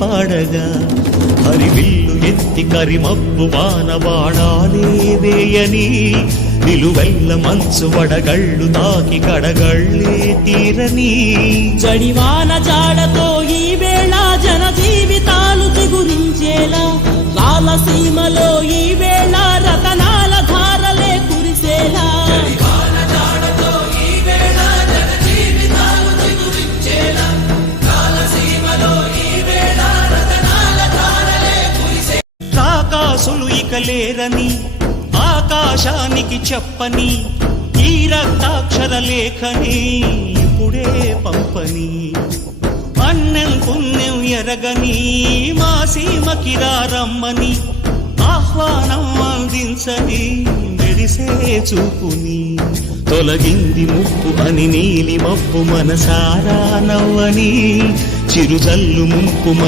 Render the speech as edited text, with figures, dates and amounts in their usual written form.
పాడగా హరివిల్లు ఎత్తి కరిమప్పు వానవాడాలే వేయని నిలువెల్ల మంచు వడగళ్ళు తాకి కడగళ్ళే తీరని జడివాన జాడతో ఈ వేళ జన జీవితాలు చిగురించేలా రాలసీమలో ఈ వేళ రతనాల ధారలే కురిసేలా రాకాసులు ఇక లేరని ఆకాశానికి చెప్పని ఈ రక్తాక్షర లేఖని ఇప్పుడే పంపని అన్నం పుణ్యం ఎరగని మా సీమకి రమ్మని ఆహ్వానం అందించని మెరిసే చూపుని తొలగింది ముప్పు అని నీలి మప్పు మనసారా నవ్వని చిరుజల్లు ముంపు